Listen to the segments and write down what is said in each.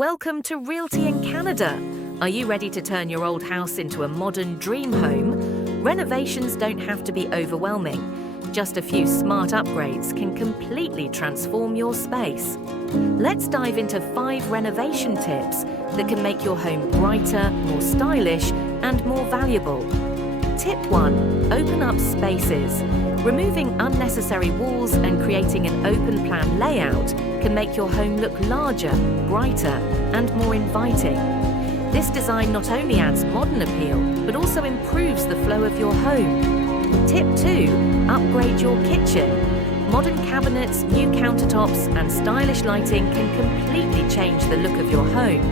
Welcome to Realty in Canada. Are you ready to turn your old house into a modern dream home? Renovations don't have to be overwhelming. Just a few smart upgrades can completely transform your space. Let's dive into 5 renovation tips that can make your home brighter, more stylish, and more valuable. Tip 1. Open up spaces. Removing unnecessary walls and creating an open plan layout can make your home look larger, brighter, and more inviting. This design not only adds modern appeal, but also improves the flow of your home. Tip 2. Upgrade your kitchen. Modern cabinets, new countertops, and stylish lighting can completely change the look of your home.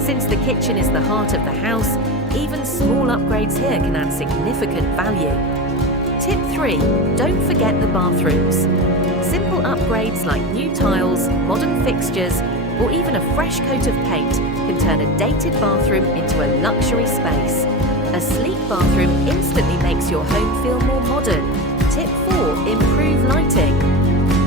Since the kitchen is the heart of the house, even small upgrades here can add significant value. Tip 3. Don't forget the bathrooms. Simple upgrades like new tiles, modern fixtures, or even a fresh coat of paint can turn a dated bathroom into a luxury space. A sleek bathroom instantly makes your home feel more modern. Tip 4. Improve lighting.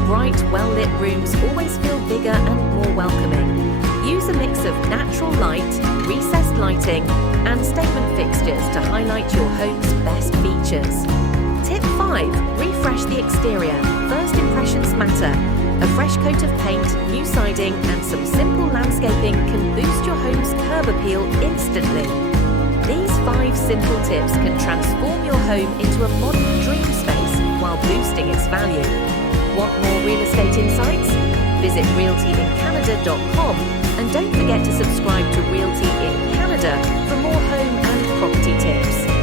Bright, well-lit rooms always feel bigger and more welcoming. Use a mix of natural light, recessed lighting, and statement fixtures to highlight your home's best features. Tip 5. Refresh the exterior. First impressions matter. A fresh coat of paint, new siding, and some simple landscaping can boost your home's curb appeal instantly. These 5 simple tips can transform your home into a modern dream space while boosting its value. Want more real estate insights? Visit realtyincanada.com and don't forget to subscribe to Realty in Canada for more home and property tips.